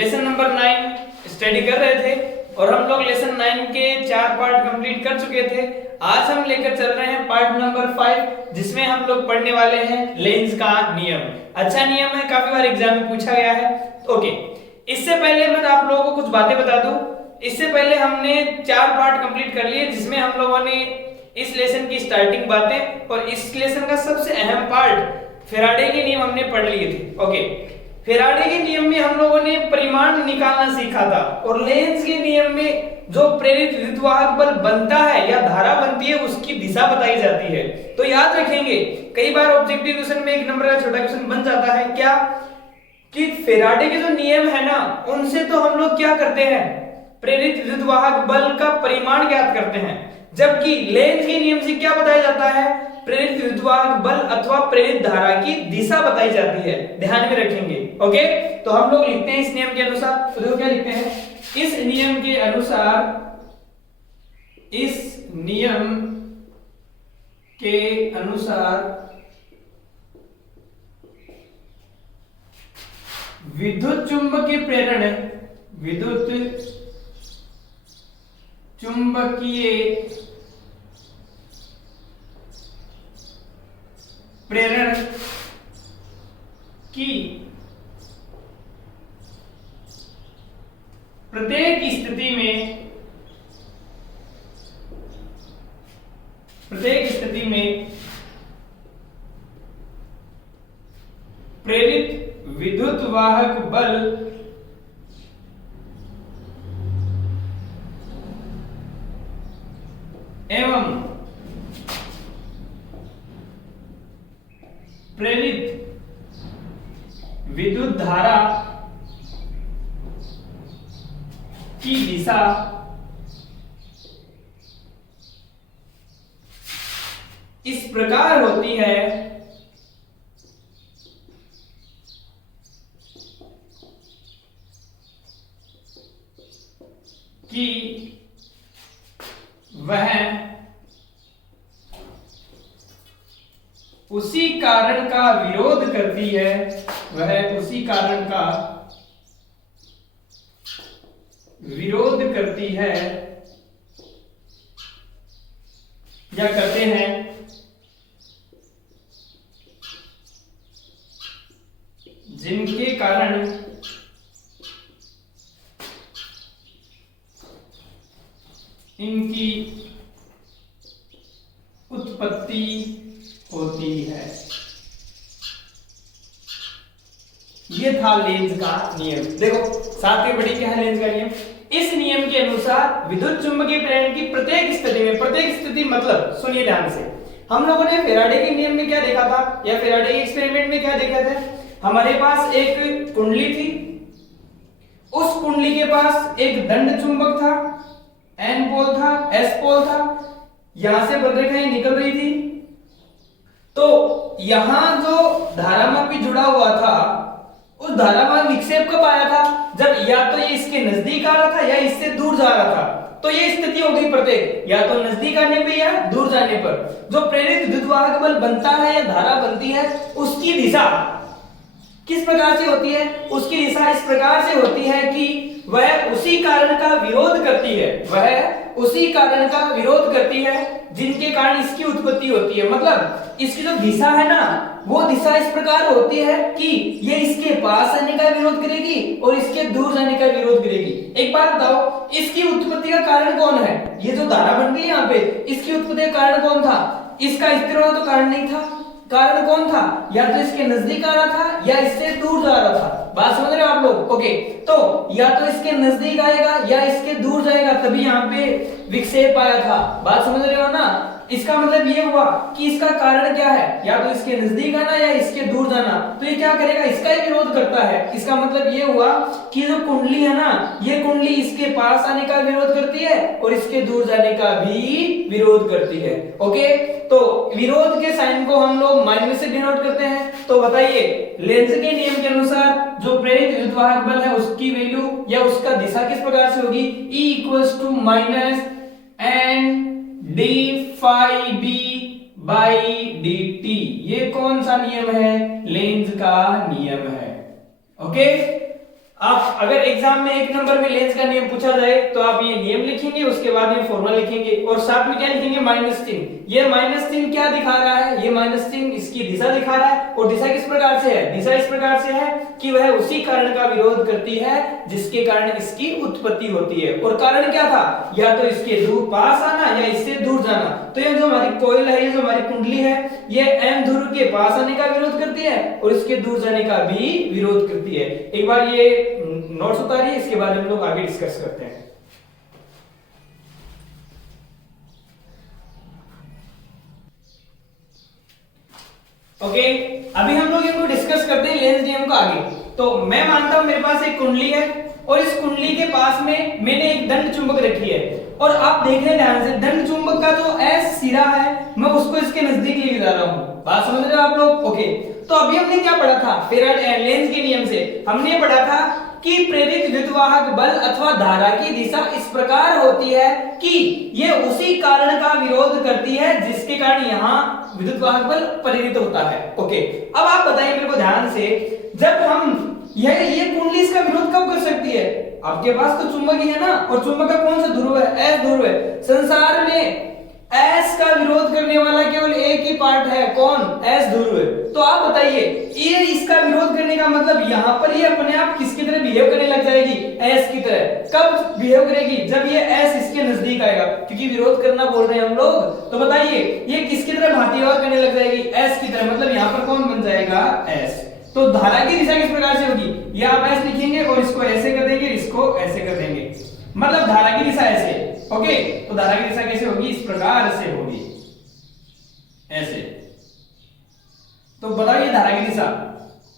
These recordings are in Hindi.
लेसन नंबर 9 स्टडी कर रहे थे और हम लोग लेसन 9 के 4 पार्ट कंप्लीट कर चुके थे। आज हम लेकर चल रहे हैं पार्ट नंबर 5 जिसमें हम लोग पढ़ने वाले हैं लेंज का नियम। अच्छा नियम है, काफी बार एग्जाम में पूछा गया है। ओके, इससे पहले मैं आप लोगों को कुछ बातें बता दूं। इससे पहले हमने 4 पार्ट कंप्लीट कर लिए जिसमें हम लोगों ने इस लेसन की स्टार्टिंग बातें और इस लेसन का सबसे अहम पार्ट फैराडे के नियम हमने पढ़ लिए थे। ओके, फैराडे के नियम में हम लोगों ने परिमाण निकालना सीखा था और लेंज के नियम में जो प्रेरित विद्युतवाहक बल बनता है या धारा बनती है उसकी दिशा बताई जाती है। तो याद रखेंगे, कई बार ऑब्जेक्टिव क्वेश्चन में 1 नंबर का छोटा क्वेश्चन बन जाता है क्या कि फैराडे के जो नियम है ना उनसे तो हम लोग क्या करते हैं, प्रेरित विद्युतवाहक बल का परिमाण ज्ञात करते हैं, जबकि लेंज के नियम से क्या बताया जाता है, प्रेरित विद्युतवाहक बल अथवा प्रेरित धारा की दिशा बताई जाती है। ध्यान में रखेंगे। ओके, तो हम लोग लिखते हैं इस नियम के अनुसार। तो देखो क्या लिखते हैं, इस नियम के अनुसार विद्युत चुंबकीय प्रेरण की प्रत्येक स्थिति में प्रेरित विद्युत वाहक बल एवं प्रेरित विद्युत धारा की दिशा इस प्रकार होती है कि वह उसी कारण का विरोध करती है, या करते हैं जिनके कारण इनकी उत्पत्ति होती है। ये था लेंज का नियम। देखो साथ में बड़ी क्या है लेंज का नियम। इस नियम के अनुसार विद्युत चुंबकीय प्रेरण की प्रत्येक स्थिति मतलब सुनिए ध्यान से, हम लोगों ने फैराडे के नियम में क्या देखा था या फैराडे के एक्सपेरिमेंट में क्या देखा था, हमारे पास एक कुंडली थी, उस कुंडली के पास एक दंड चुंबक था, एन पोल था, एस पोल था, यहां से बलरेखाएं निकल रही थी। तो यहां जो धारामापी जुड़ा हुआ था उस धारामापी विक्षेप कब आया था, जब या तो ये इसके नजदीक आ रहा था या इससे दूर जा रहा था। तो ये स्थिति हो गई प्रत्येक, या तो नजदीक आने पे या दूर जाने पर जो प्रेरित विद्युतवाहक बल बनता है या धारा बनती है उसकी दिशा किस प्रकार से होती है, उसकी दिशा इस प्रकार से होती है कि वह उसी कारण का विरोध करती है जिनके कारण इसकी उत्पत्ति होती है। मतलब इसकी जो दिशा है ना वो दिशा इस प्रकार होती है कि ये इसके पास आने का विरोध करेगी और इसके दूर जाने का विरोध करेगी। एक बात बताओ, इसकी उत्पत्ति का कारण कौन है, ये जो धारा बन गई यहाँ पे, इसकी उत्पत्ति का कारण कौन था, इसका स्थिर होना तो कारण नहीं था। कारण कौन था, या तो इसके नजदीक आ रहा था या इससे दूर जा रहा था। बात समझ रहे हो आप लोग। ओके, तो या तो इसके नजदीक आएगा या इसके दूर जाएगा, तभी यहाँ पे विक्षेप आया था। बात समझ रहे हो ना। इसका मतलब ये हुआ कि इसका कारण क्या है, या तो इसके नजदीक आना या इसके दूर जाना। तो ये क्या करेगा, इसका ही विरोध करता है। इसका मतलब ये हुआ कि जो कुंडली है ना, ये कुंडली इसके पास आने का विरोध करती है और इसके दूर जाने का भी विरोध करती है। ओके, तो विरोध के साइन को हम लोग माइनस से डिनोट करते हैं। तो बताइए, लेंज के नियम के अनुसार जो प्रेरित विद्युतवाहक बल है उसकी वैल्यू या उसका दिशा किस प्रकार से होगी, E = -n d phi b by dt। ये कौन सा नियम है, लेंज का नियम है। ओके, आप अगर एग्जाम में 1 नंबर में लेंस का नियम पूछा जाए तो आप ये नियम लिखेंगे, उसके बाद ये फॉर्मूला लिखेंगे और साथ में क्या लिखेंगे, माइनस चिन्ह। ये माइनस चिन्ह क्या दिखा रहा है, ये माइनस चिन्ह इसकी दिशा दिखा रहा है। और दिशा किस प्रकार से है, दिशा इस प्रकार से है कि वह उसी कारण का विरोध करती है जिसके कारण इसकी उत्पत्ति होती है। और कारण क्या था, या तो इसके दूर पास आना या इससे दूर जाना। तो ये जो हमारी कोयल है, ये जो हमारी कुंडली है, ये एम ध्रुव के पास आने का विरोध करती है और इसके दूर जाने का भी विरोध करती है। एक बार ये नोट्स उतारिए, इसके बाद हम लोग आगे डिस्कस करते हैं। ओके, अभी हम लोग इनको डिस्कस करते हैं लेंस नियम को आगे। तो मैं मानता हूं मेरे पास एक कुंडली है और इस कुंडली के पास में मैंने एक दंड चुंबक रखी है और आप देख रहे हैं ध्यान से, दंड चुंबक का जो एस सिरा है मैं उसको इसके नजदीक लेके जा रहा हूं। बात समझ रहे हो आप लोग? ओके, तो अभी हमने क्या पढ़ा था, फैराडे लेंस के नियम से हमने पढ़ा था कि प्रेरित विद्युतवाहक बल अथवा धारा की दिशा इस प्रकार होती है कि ये उसी कारण का विरोध करती है जिसके कारण यहाँ विद्युतवाहक बल प्रेरित होता है। ओके, अब आप बताइए मेरे को ध्यान से, जब हम ये कुंडली इसका विरोध कब कर सकती है, आपके पास तो चुंबक ही है ना, और चुंबक का कौन सा ध्रुव है, एस ध्रुव है। संसार में एस का विरोध करने वाला केवल एक ही पार्ट है, कौन, एस ध्रुव है। तो आप बताइए ये इसका विरोध करने का मतलब यहाँ पर ये अपने आप किसकी तरह बिहेव करने लग जाएगी, एस की तरह। कब बिहेव करेगी, जब ये एस इसके नजदीक आएगा, क्योंकि विरोध करना बोल रहे हैं हम लोग। तो बताइए ये किसकी तरह भांति व्यवहार करने लग जाएगी, एस की तरह, मतलब यहाँ पर कौन बन जाएगा, एस। तो धारा की दिशा किस प्रकार से होगी, ये आप एस लिखेंगे और इसको ऐसे कर देंगे, इसको ऐसे कर देंगे, मतलब धारा की दिशा ऐसे। ओके, तो धारा की दिशा कैसे होगी, इस प्रकार से होगी, ऐसे। तो बताओ ये धारा की दिशा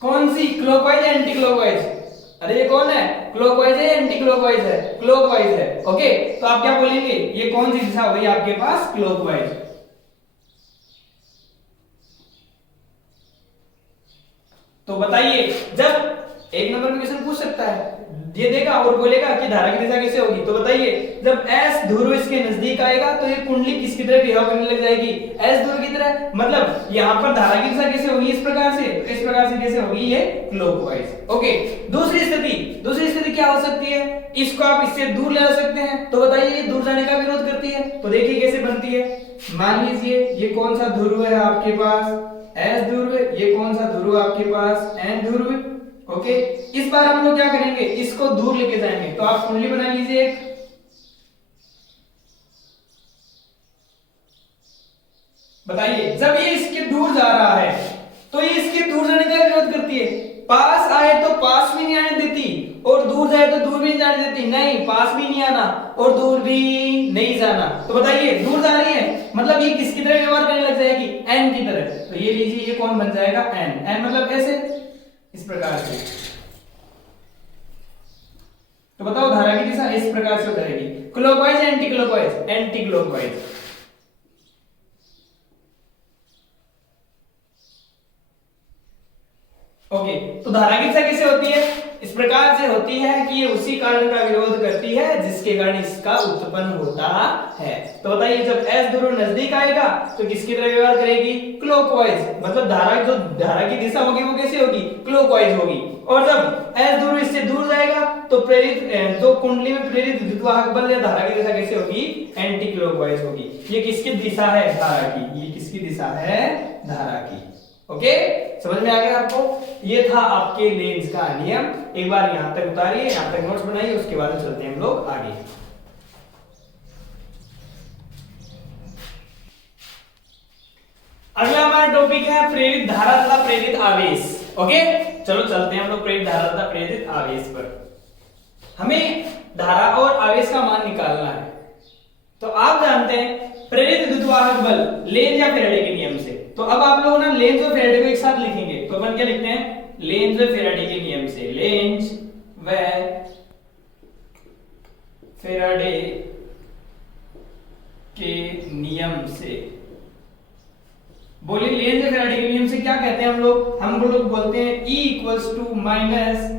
कौन सी, क्लॉकवाइज या एंटी क्लॉकवाइज? अरे ये कौन है, क्लॉकवाइज है, एंटी क्लॉकवाइज है, क्लॉकवाइज है। ओके, तो आप क्या बोलेंगे, ये कौन सी दिशा हो गई आपके पास, क्लॉकवाइज। तो बताइए, जब 1 नंबर में क्वेश्चन पूछ सकता है, ये देगा और बोलेगा कि धारा की दिशा कैसे होगी, तो बताइए जब एस ध्रुव इसके नजदीक आएगा तो ये कुंडली किसकी तरह बिहेव करने लग जाएगी, एस ध्रुव की तरह। मतलब यहाँ पर धारा की दिशा कैसे होगी, इस प्रकार से, तो इस प्रकार से कैसे होगी, ये क्लॉकवाइज। ओके, दूसरी स्थिति क्या हो सकती है, इसको आप इससे दूर ले जा सकते हैं। तो बताइए ये दूर जाने का विरोध करती है, तो देखिए कैसे बनती है। मान लीजिए ये कौन सा ध्रुव है आपके पास, एस ध्रुव, ये कौन सा ध्रुव आपके पास, एन ध्रुव। ओके, इस बार हम लोग क्या करेंगे, इसको दूर लेके जाएंगे। तो आप कुंडली बना लीजिए एक, बताइए जब ये इसके दूर जा रहा है तो ये इसके दूर जाने का विरोध करती है। पास आए तो पास भी नहीं आने देती और दूर जाए तो दूर भी नहीं जाने देती। नहीं, पास भी नहीं आना और दूर भी नहीं जाना। तो बताइए दूर जा रही है, मतलब ये किसकी तरह व्यवहार करने लग जाएगी, एन की तरह। तो ये लीजिए, ये कौन बन जाएगा, एन। एन मतलब ऐसे, इस प्रकार से। तो बताओ धारा की दिशा इस प्रकार से करेगी, clockwise anti clockwise, anti clockwise. Okay, तो धारा की दिशा कैसे होती है, इस प्रकार से होती है कि ये उसी कारण का विरोध करती है जिसके कारण इसका उत्पन्न होता है। तो बताइए जब एस ध्रुव नजदीक आएगा तो किसकी तरह व्यवहार करेगी, क्लॉकवाइज। मतलब धारा की दिशा होगी वो कैसे होगी, क्लॉकवाइज होगी। और जब एस ध्रुव इससे दूर जाएगा तो प्रेरित, जो कुंडली में प्रेरित विद्युतवाहक बल या धारा की दिशा कैसे होगी, एंटी क्लॉकवाइज होगी। ये किसकी दिशा है, धारा की। ये किसकी दिशा है, धारा की। ओके, समझ में आ गया आपको। ये था आपके लेंस का नियम। एक बार यहां तक उतारिए, यहां तक नोट्स बनाइए, उसके बाद चलते हैं हम लोग आगे। अगला हमारा टॉपिक है प्रेरित धारा तथा प्रेरित आवेश। ओके, चलो चलते हैं हम लोग प्रेरित धारा तथा प्रेरित आवेश पर। हमें धारा और आवेश का मान निकालना है। तो आप जानते हैं प्रेरित विद्युतवाहक बल लेंज या फैराडे के नियम से। तो अब आप लोग ना लेंज और फैराडे को एक साथ लिखेंगे। तो अपन क्या लिखते हैं, लेंज और फैराडे के नियम से, लेंज व फैराडे के नियम से। बोलिए लेंज और फैराडे के नियम से क्या कहते हैं हम लोग बोलते हैं E = minus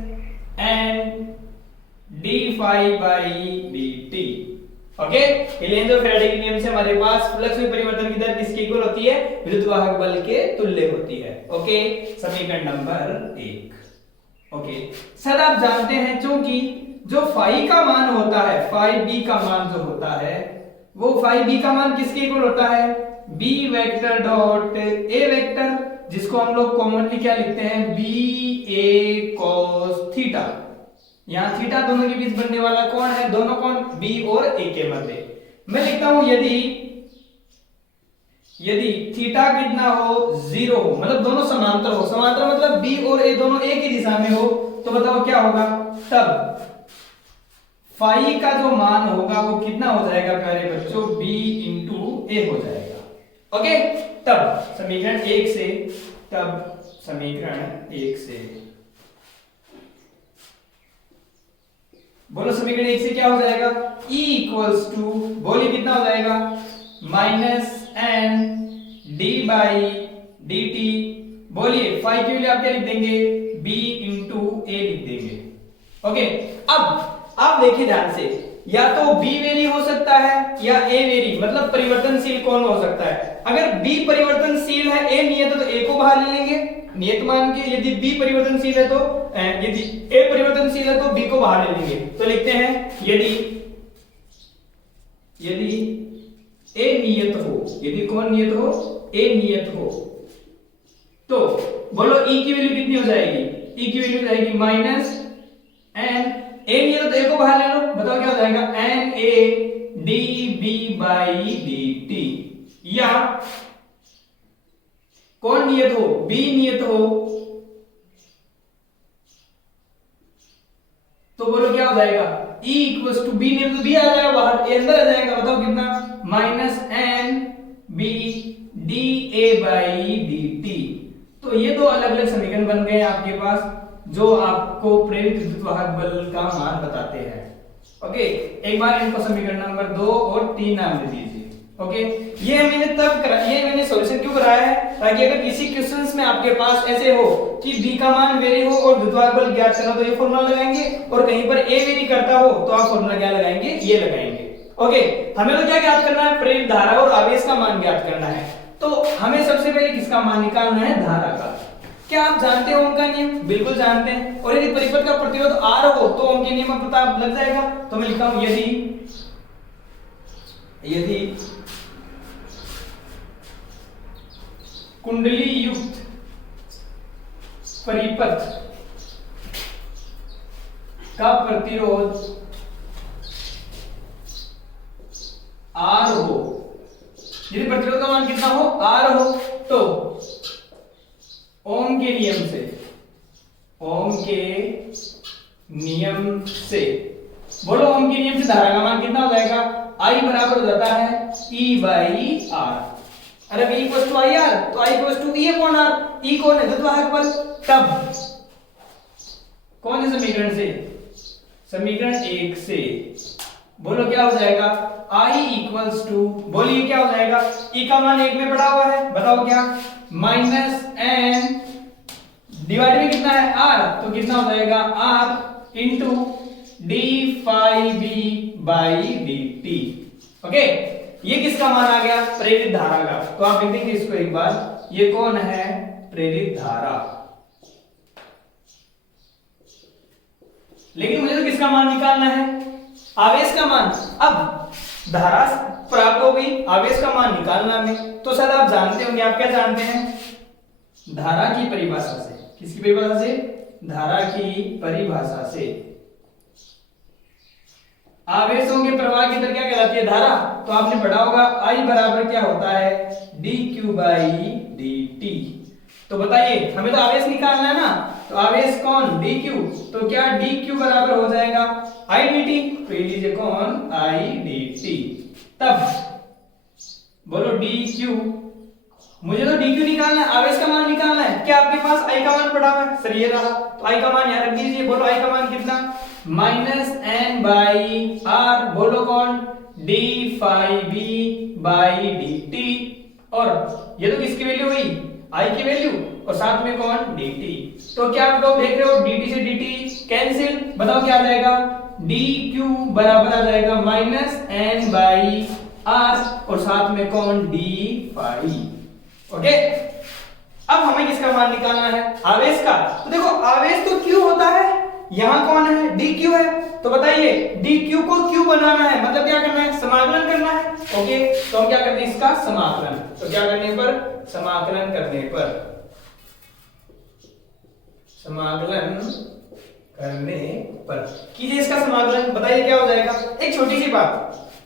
N D phi by dt। Okay, Lenz और फैराडे के नियम से हमारे पास फ्लक्स में परिवर्तन की दर किसके इक्वल होती है, विद्युतवाहक बल के तुल्य होती है। ओके, समीकरण नंबर 1। ओके सर, आप जानते हैं क्योंकि जो फाई का मान होता है, फाई बी का मान जो होता है, वो फाई बी का मान किसके इक्वल होता है, B vector dot A vector, जिसको हम लोग कॉमनली क्या लिखते हैं, बी ए कॉस थीटा। यहां थीटा दोनों के बीच बनने वाला कौन है, दोनों कौन, बी और ए के मध्य। मैं लिखता हूं यदि थीटा कितना हो, 0 हो, मतलब दोनों समांतर हो, समांतर मतलब बी और ए दोनों एक ही दिशा में हो, तो बताओ क्या होगा, तब फाई का जो मान होगा वो कितना हो जाएगा प्यारे बच्चों, बी इंटू ए हो जाएगा। ओके, तब समीकरण 1 से, तब समीकरण 1 से बोलो, समीकरण 1 से क्या हो जाएगा, E इक्वल्स टू, बोलिए कितना हो जाएगा, minus N D by D T. बोलिए फाई की वैल्यू आप क्या लिख देंगे, b इंटू ए लिख देंगे। ओके, अब आप देखिए ध्यान से, या तो b वेरी हो सकता है या a वेरी, मतलब परिवर्तनशील कौन हो सकता है। अगर b परिवर्तनशील है, a नियत है, तो a को बाहर ले लेंगे नियत मान के। यदि b परिवर्तनशील है तो यदि a परिवर्तनशील है तो b को बाहर ले लेंगे। तो लिखते हैं यदि a नियत हो, यदि कौन नियत हो, a नियत हो, तो बोलो e की वैल्यू कितनी हो जाएगी, e की वैल्यू हो जाएगी माइनस एन, a नियत तो a को बाहर ले लो, बताओ क्या हो जाएगा, N A D B by D T. या कौन नियत हो, b नियत हो, तो बोलो क्या हो जाएगा, E इक्वल्स टू बी नियत, तो b आ जाएगा बाहर, a अंदर आ जाएगा, बताओ कितना, minus N B D A by D T. तो ये दो अलग अलग समीकरण बन गए आपके पास, जो आपको प्रेरित विद्युत वाहक बल का मान बताते हैं। ओके, एक बार इनको समीकरण नंबर 2 और 3 नाम दे दीजिए। ओके, ये मैंने सॉल्यूशन क्यों कराया है, ताकि अगर किसी क्वेश्चंस में आपके पास ऐसे हो कि b का मान वेरी हो और विद्युत वाहक बल ज्ञात करना, तो ये फॉर्मूला लगाएंगे, और कहीं पर a वेरी करता हो तो आप फॉर्मूला क्या लगाएंगे, ये लगाएंगे। ओके, हमें तो क्या ज्ञात करना है, प्रेरित धारा और आवेश का मान ज्ञात करना है। तो हमें सबसे पहले किसका मान निकालना है, धारा का। क्या आप जानते हो ओम का नियम, बिल्कुल जानते हैं। और यदि परिपथ का प्रतिरोध R हो तो ओम के नियम का पता लग जाएगा। तो मैं लिखता हूं यदि कुंडली युक्त परिपथ का प्रतिरोध R हो, यदि प्रतिरोध का मान कितना हो, R हो, तो ओम के नियम से बोलो, ओम के नियम से धारा का मान कितना हो जाएगा, I बराबर हो जाता है E बाई R। अरे V equals to I R, तो I equals to E upon R। E कौन है, विद्युत वाहक बल। तब कौन से समीकरण से, समीकरण 1 से बोलो क्या हो जाएगा, I इक्वल्स टू, बोलिए क्या हो जाएगा, E का मान 1 में पड़ा हुआ है, बताओ क्या, माइनस एन डिवाइड में कितना है, R, तो कितना हो जाएगा, R into D phi B by D T. Okay, ये किसका मान आ गया, प्रेरित धारा का। तो आप लिख देंगे इसको एक बार, ये कौन है, प्रेरित धारा। लेकिन मुझे तो किसका मान निकालना है, आवेश का मान। अब धारा प्राप्त हो गई, आवेश का मान निकालना में, तो सर आप जानते होंगे, आप क्या जानते हैं, धारा की परिभाषा से। किसकी परिभाषा से, धारा की परिभाषा से आवेशों के प्रवाह की दर क्या कहलाती है, धारा। तो आपने पढ़ा होगा I बराबर क्या होता है, dq बाई dt। तो बताइए, हमें तो आवेश निकालना है ना, तो आवेश कौन, dq, तो क्या dq बराबर हो जाएगा I dt। तो ये लीजिए कौन, I dt। तब बोलो dq, मुझे तो dq निकालना है, आवेश का मान निकालना है। क्या आपके पास I का मान पड़ा हुआ है, सर ये रहा, तो I का मान यहां रख दीजिए। बोलो I का मान कितना, माइनस एन बाई आर, बोलो कौन, D phi B by D T. और ये तो किसकी वैल्यू हुई, I की वैल्यू, और साथ में कौन, डी टी। तो क्या आप लोग देख रहे हो, dt से dt कैंसिल, बताओ क्या आ जाएगा, dq बराबर आ जाएगा माइनस एन बाई आर, और साथ में कौन, डी फाई। ओके, अब हमें किसका मान निकालना है, आवेश का। तो देखो आवेश तो Q होता है, यहाँ कौन है, dq है। तो बताइए dq को Q बनाना है, मतलब क्या करना है, समाकलन करना है। ओके, तो हम क्या करते हैं इसका समाकलन। तो क्या करने पर, समाकलन करने पर, समाकलन करने पर कीजिए इसका समाकलन। बताइए क्या हो जाएगा। एक छोटी सी बात,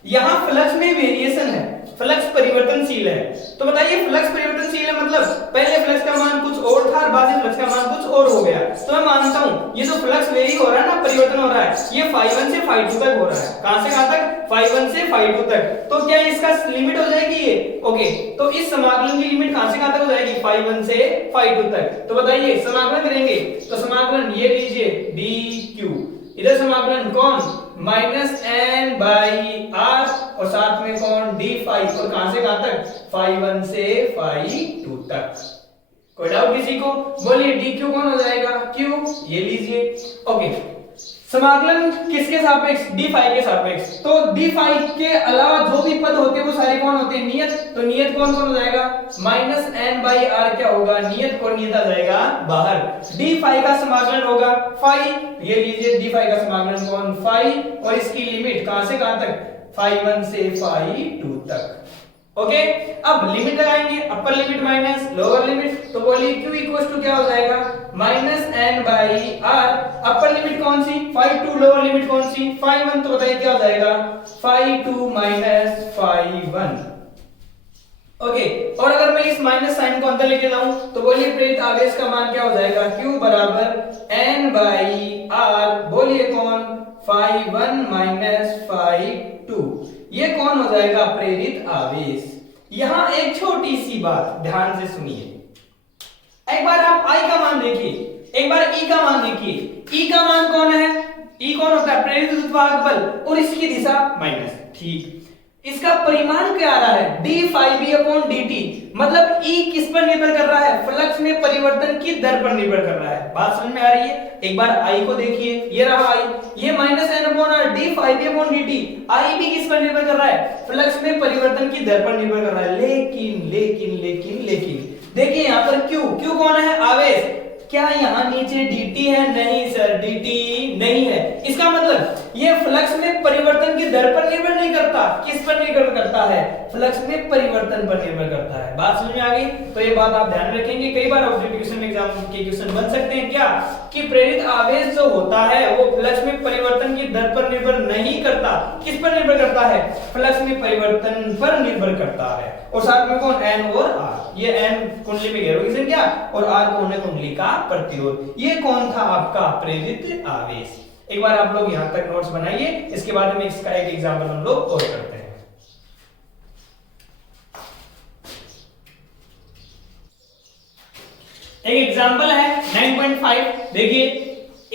यहां फ्लक्स में वेरिएशन है, फ्लक्स परिवर्तनशील है। तो बताइए फ्लक्स परिवर्तनशील है मतलब पहले फ्लक्स का मान कुछ और था और बाद में फ्लक्स का मान कुछ और हो गया। तो मैं मानता हूं ये जो फ्लक्स वेरी हो रहा है ना, परिवर्तन हो रहा है, ये φ1 से φ2 तक हो रहा है। कहां से कहां तक, φ1 से φ2 तक। तो क्या इसका लिमिट हो जाएगी ये। ओके, तो इस समाकलन की लिमिट कहां से कहां तक हो जाएगी, φ1 से φ2 तक। तो बताइए समाकलन करेंगे, तो समाकलन ये लीजिए dq, इधर समाकलन कौन, -n/r और साथ में कौन d फाई, और कहां से कहां तक, φ1 से φ2 तक। कोई डाउट किसी को, बोलिए dq कौन हो जाएगा, q, ये लीजिए। ओके, समाकलन किसके सापेक्ष, d फाई के सापेक्ष। तो d फाई के अलावा जो भी पद होते हैं वो सारे कौन होते हैं, नियत। तो नियत कौन कौन हो जाएगा, -n/r क्या होगा, नियत, और नियत आ जाएगा बाहर। d फाई का समाकलन होगा फाई, ये लीजिए d फाई का समाकलन कौन, फाई, और इसकी लिमिट कहां से कहां तक, φ1 से φ2 तक। ओके, अब लिमिट लगाएंगे, upper limit minus lower limit. तो बोलिए q इक्वल टू क्या हो जाएगा, -n/r, अपर लिमिट कौन सी, φ2, लोअर लिमिट कौन सी, φ1। तो बताइए क्या हो जाएगा, φ2 - φ1। ओके, और अगर मैं इस माइनस साइन को अंदर लेके जाऊं तो बोलिए प्रेरित आवेश का मान क्या हो जाएगा, q बराबर n/r, बोलिए कौन, φ1 - φ2। ये कौन हो जाएगा, प्रेरित आवेश। यहां एक छोटी सी बात ध्यान से सुनिए, एक बार आप I का मान देखिए, एक बार E का मान देखिए। E का मान कौन है, E कौन होता है, प्रेरित विद्युत बल, और इसकी दिशा माइनस। ठीक, इसका परिमाण क्या आ रहा है, d phi b upon dt, मतलब E किस पर निर्भर कर रहा है, फ्लक्स में परिवर्तन की दर पर निर्भर कर रहा है। बात समझ में आ रही है। एक बार I को देखिए, ये रहा I, ये -n/r d phi b upon dt। I भी किस पर निर्भर कर रहा है, फ्लक्स में परिवर्तन की दर पर निर्भर कर रहा है। लेकिन देखिए यहाँ पर Q कौन है, आवेश। क्या यहाँ नीचे dt है, नहीं सर, dt नहीं है। इसका मतलब ये फ्लक्स में परिवर्तन की दर पर निर्भर नहीं करता, किस पर निर्भर करता है, फ्लक्स में परिवर्तन पर निर्भर करता है। बात समझ में आ गई। तो ये बात आप ध्यान रखेंगे, कई बार ऑब्जेक्टिव एग्जाम के क्वेश्चन बन सकते हैं क्या, कि प्रेरित आवेश जो होता है वो फ्लक्स में परिवर्तन की दर पर निर्भर नहीं करता, किस पर निर्भर करता है, फ्लक्स में परिवर्तन पर निर्भर करता है। और साथ में कौन, n और r। ये n कुंडली में घेरों की संख्या और r कौन है, कुंडली का प्रतिरोध। ये कौन था आपका, प्रेरित आवेश। एक बार आप लोग यहां तक नोट्स बनाइए, इसके बाद में इसका एक एग्जांपल हम लोग और करते हैं। एक एग्जांपल है 9.5, देखिए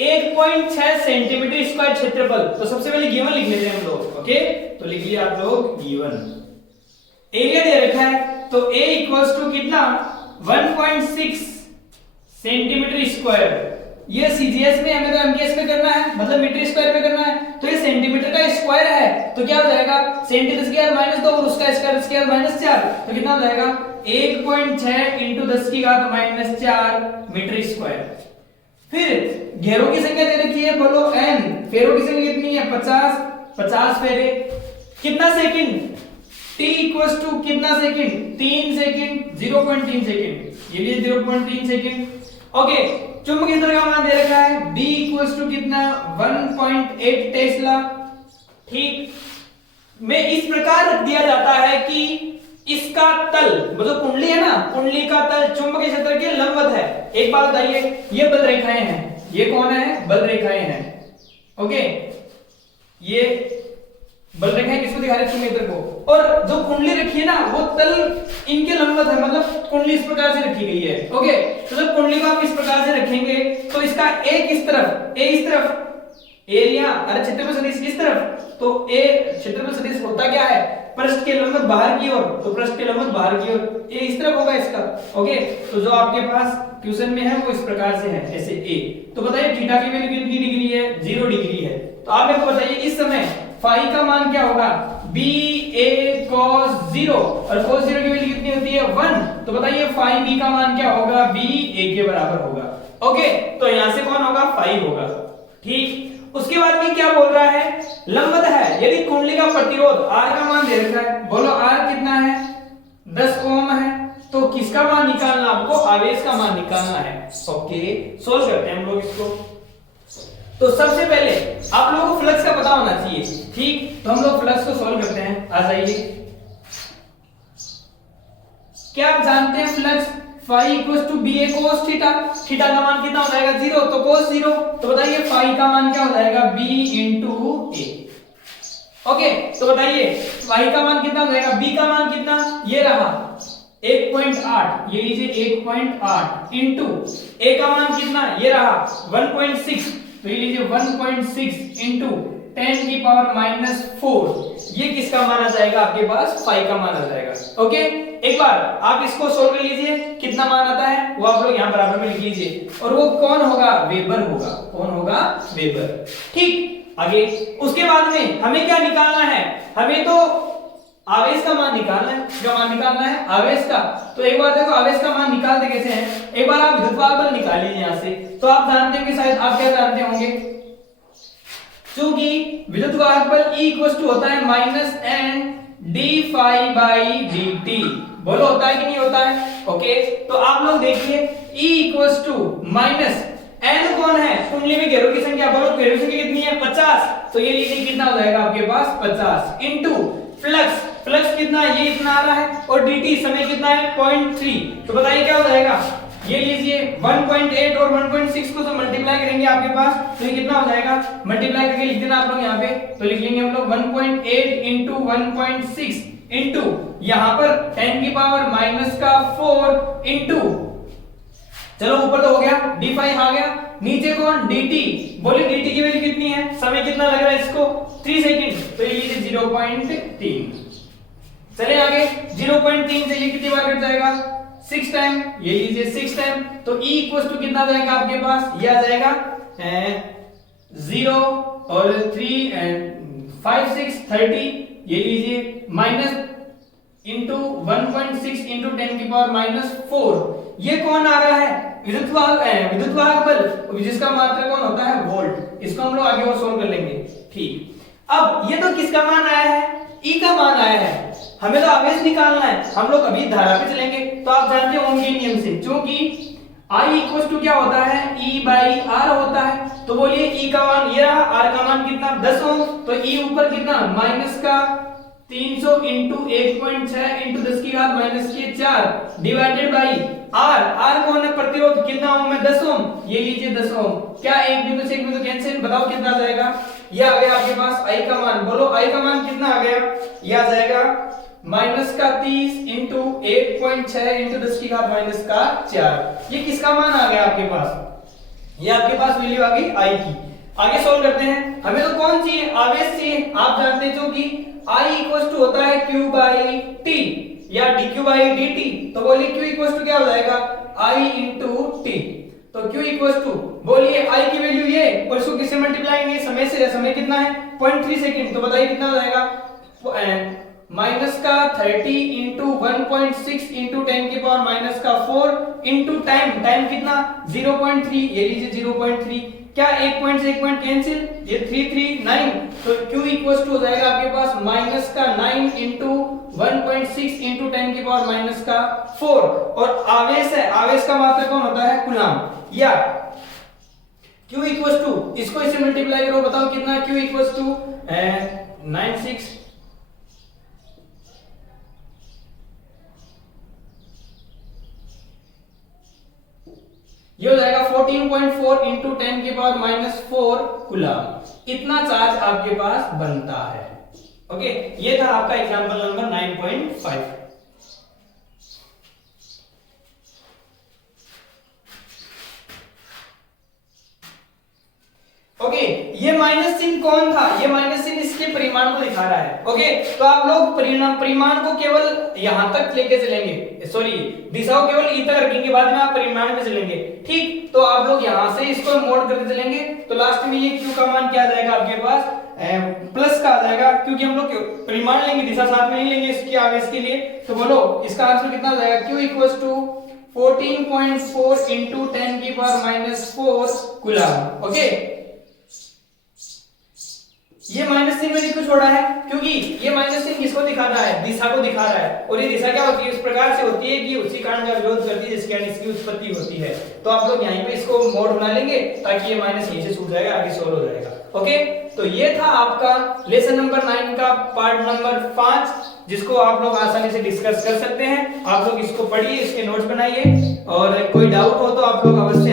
1.6 सेंटीमीटर स्क्वायर क्षेत्रफल। तो सबसे पहले गिवन लिख लेते हैं हम लोग। ओके, तो लिख लिया आप लोग गिवन। एरिया दे रखा है, तो A इक्वल्स टू कितना, 1.6 सेंटीमीटर स्क्वायर। ये सीजीएस में हमें तो एमकेएस में करना है, मतलब मीटर स्क्वायर में करना है। तो ये सेंटीमीटर का स्क्वायर है, तो क्या हो जाएगा, सेंटीमीटर स्क्वायर -2 और उसका स्क्वायर -4। तो कितना हो जाएगा, 1.6 × 10⁻⁴ मीटर स्क्वायर। फिर घेरों की संख्या दे रखी है, बोलो n, फेरों की संख्या कितनी है, 50 फेरे। कितना सेकंड, t इक्वल्स टू कितना सेकंड, 3 सेकंड, 0.3 सेकंड। ये भी 0.3 सेकंड। ओके, चुंबकीय क्षेत्र का मान दे रखा है B इक्वल्स टू कितना, 1.8 टेस्ला। ठीक, में इस प्रकार रख दिया जाता है कि इसका तल, मतलब कुंडली है ना, कुंडली का तल चुंबकीय क्षेत्र के लंबवत है। एक बात बताइए, ये बल रेखाएं हैं, ये कौन है, बल रेखाएं हैं। ओके, ये बल रेखाएं किसको दिखा रही है, चुंबकीय को। और जो कुंडली रखी है ना, वो तल इनके लंबवत है, मतलब कुंडली इस प्रकार से रखी गई है। ओके, तो जब कुंडली को आप इस प्रकार से रखेंगे तो इसका A किस तरफ, A इस तरफ, एरिया, अरे क्षेत्रफल सदिश इस तरफ, तो A क्षेत्रफल सदिश होता क्या है, पृष्ठ के लंबवत बाहर की ओर, तो पृष्ठ के लंबवत बाहर की ओर A इस तरफ होगा इसका। ओके, तो जो आपके पास क्वेश्चन में है वो इस प्रकार से है, ऐसे A। तो बताइए थीटा की वैल्यू कितनी डिग्री है, 0 डिग्री है। तो आप मेरे को बताइए इस समय फाई का मान क्या होगा, बी ए cos 0 और cos 0 की वैल्यू कितनी होती है 1। तो बताइए फाई बी का मान क्या होगा, बी ए के बराबर होगा। ओके, तो यहां से कौन होगा, 5 होगा। ठीक, उसके बाद में क्या बोल रहा है, लंबद है, यदि कुंडली का प्रतिरोध R का मान दे रखा है, बोलो R कितना है, 10 ओम है, तो किसका मान निकालना, आपको आवेश का मान निकालना है। ओके, सोल्व करते हैं हम लोग इसको। तो सबसे पहले आप लोगों को फ्लक्स का पता होना चाहिए। ठीक, तो हम लोग फ्लक्स को सोल्व करते हैं। आ जाइए, क्या आप जानते हैं flux phi equals to B A cos theta, theta का मान कितना हो जाएगा 0, तो कोस 0, तो बताइए फाई का मान क्या हो जाएगा, बी इंटू ए। ओके, तो बताइए फाई का मान कितना हो जाएगा, बी का मान कितना, ये रहा 1.8, ये लीजिए 1.8 इंटू ए का मान कितना, ये रहा 1.6, तो ये लीजिए 1.6 इंटू 10 की पावर माइनस 4, ये किसका मान आ जाएगा, आपके पास फाई का मान आ जाएगा। ओके, एक बार आप इसको सोल्व कर लीजिए, कितना मान आता है वो आप लोग यहां बराबर में लिख लीजिए, और वो कौन होगा, वेबर होगा। कौन होगा, वेबर। ठीक, आगे उसके बाद में हमें क्या निकालना है, हमें तो आवेश का मान निकालना है। क्या मान निकालना है, आवेश का। तो एक बार देखो आवेश का मान निकालते कैसे हैं, एक बार आप विद्युत वाहक बल निकाल लीजिए यहां से। तो आप जानते होंगे, शायद आप क्या जानते होंगे, क्योंकि विद्युत वाहक बल E इक्वल्स टू होता है minus N D phi by D T. बोलो होता है कि नहीं होता है। ओके, तो आप लोग देखिए E equals to minus n कौन है, कुंडली में घेरों की संख्या, बोलो घेरों की संख्या कितनी है 50, तो ये लीजिए कितना हो जाएगा आपके पास 50 इंटू फ्लक्स, फ्लक्स कितना, ये इतना आ रहा है, और dt समय कितना है 0.3, तो बताइए क्या हो जाएगा, ये लीजिए 1.8 और 1.6 को तो मल्टीप्लाई करेंगे आपके पास, तो ये कितना हो जाएगा, मल्टीप्लाई करके लिख देना आप लोग यहाँ पे, तो लिख लेंगे हम लोग 1.8 इंटू 1.6 इंटू यहाँ पर 10 की पावर माइनस का 4 इंटू, चलो ऊपर तो हो गया, d फाई आ गया, नीचे कौन dt, बोले dt की वैल्यू कितनी है, समय कितना लग रहा है इसको 3 सेकंड, तो ये लीजिए 0.3। चले आगे, 0.3 से ये कितनी बार कट जाएगा 6 टाइम, ये लीजिए 6 टाइम, तो E इक्वल्स टू कितना जाएगा आपके पास, ये आ जाएगा 0 और 3 एंड 5 6 30, ये लीजिए माइनस इंटू 1.6 इंटू 10 की पावर माइनस 4, ये कौन आ रहा है, विद्युत वाहक बल, जिसका मात्रक कौन होता है वोल्ट। इसको हम लोग आगे और सोल्व कर लेंगे। ठीक, अब ये तो किसका मान आया है, E का मान आया है, हमें तो आवेश निकालना है, हम लोग अभी धारा पे चलेंगे। तो आप जानते हो ओम के नियम से, क्योंकि I इक्वल्स टू क्या होता है, E बाई R होता है, तो बोलिए E का मान ये रहा, R का मान कितना 10 ओम, तो E ऊपर कितना माइनस का 300 इंटू 1.6 इंटू 10 की घात माइनस के 4 डिवाइडेड बाई R, R कौन है, प्रतिरोध कितना ओम है 10 ओम, ये लीजिए 10 ओम, क्या एक बिंदु से एक बिंदु कैंसिल, बताओ कितना आ जाएगा, ये आ गया आपके पास I का मान, बोलो I का मान कितना आ गया, ये आ जाएगा माइनस का 30 इंटू 1.6 इंटू 10 की घात माइनस का 4, ये किसका मान आ गया आपके पास, ये आपके पास वैल्यू आ गई I की। आगे सोल्व करते हैं, हमें तो कौन चाहिए, आवेश चाहिए। आप जानते हैं जो कि I इक्वल्स टू होता है Q बाई T या dq बाई dt, तो बोलिए Q इक्वल्स टू क्या हो जाएगा I इंटू T, तो Q इक्वल्स टू बोलिए I की वैल्यू ये, और इसको किससे मल्टीप्लाई करेंगे, समय से, समय कितना है 0.3 सेकंड, तो बताइए कितना हो जाएगा माइनस का 30 इंटू 1.6 इंटू 10 की पावर माइनस का 4 इंटू टाइम, टाइम कितना 0.3, ये लीजिए 0.3, क्या एक पॉइंट से एक पॉइंट कैंसिल, ये 3 3 9, तो Q इक्वल्स टू हो जाएगा आपके पास माइनस का 9 इंटू 1.6 इंटू 10 की पावर माइनस का 4, और आवेश है, आवेश का मात्रक कौन होता है कूलम, या Q इक्वल्स टू, इसको इससे मल्टीप्लाई करो, बताओ कितना, Q इक्वल्स टू 96, ये हो जाएगा 14.4 इंटू 10 की पावर माइनस 4 कूलम, इतना चार्ज आपके पास बनता है। ओके, ये था आपका एग्जांपल नंबर 9.5। ओके, ये माइनस चिन्ह कौन था, ये माइनस चिन्ह इसके परिमाण को दिखा रहा है। ओके, तो आप लोग परिमाण को केवल यहां तक लेके चलेंगे, सॉरी दिशा को केवल ई तक रखेंगे, बाद में आप परिमाण पे चलेंगे। ठीक, तो आप लोग यहां से इसको मोड करते चलेंगे, तो लास्ट में ये q का मान क्या आ जाएगा आपके पास, प्लस का आ जाएगा, क्योंकि हम लोग परिमाण लेंगे, दिशा साथ में नहीं लेंगे इसके आगे इसके लिए। तो बोलो इसका आंसर कितना हो जाएगा, q इक्वल्स टू 14.4 इंटू 10 की पावर माइनस 4 कूलम। ओके, ये -3 मैंने क्यों छोड़ा है, क्योंकि ये -3 किसको दिखा रहा है, दिशा को दिखा रहा है, और ये दिशा क्या होती है, इस प्रकार से होती है कि उसी कारण का विरोध करती है जिसके कारण इसकी उत्पत्ति होती है। तो आप लोग यहीं पे इसको मोड बना लेंगे ताकि ये माइनस यहीं से छूट जाएगा, आगे सोल्व हो जाएगा। ओके, तो ये था आपका लेसन नंबर 9 का पार्ट नंबर 5, जिसको आप लोग आसानी से डिस्कस कर सकते हैं। आप लोग इसको पढ़िए, इसके नोट्स बनाइए, और कोई डाउट हो तो आप लोग अवश्य